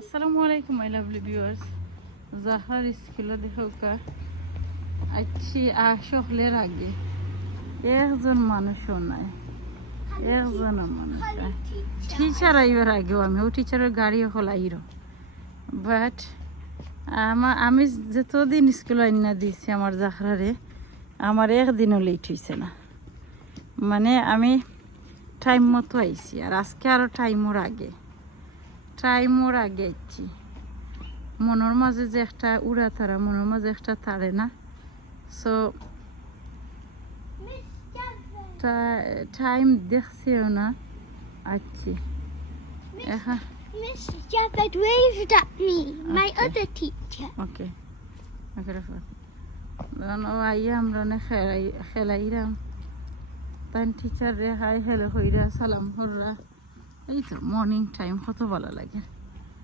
আসসালামু আলাইকুম my lovely viewers. জাহার স্কুলে দেখা আছি সকলের আগে একজন মানুষও নাই, একজনও মানুষ নাই। টিচার আইবার আগেও ও টিচারের গাড়ি হল আইর, বাট আমি যতদিন স্কুল আইনা দিয়েছি আমার জাহরারে, আমার একদিনও লেট হয়েছে না। মানে আমি টাইম মতো আইছি, আর আজকে আরও টাইমোর আগে আইছি। মনের মাঝে যে একটা উড়া তারা, মনের মাঝে একটা তারে না, সো টাইম দেখছিও না আইছি। এখন Miss Javed waved at me, my other teacher. ওকে ওকে রাখো। ও আইয়া আমরা খেলাইরাম, তাই টিচার রে হাই হ্যালো হইরা সালাম হররা। এই তো মর্নিং টাইম কত ভালো লাগে।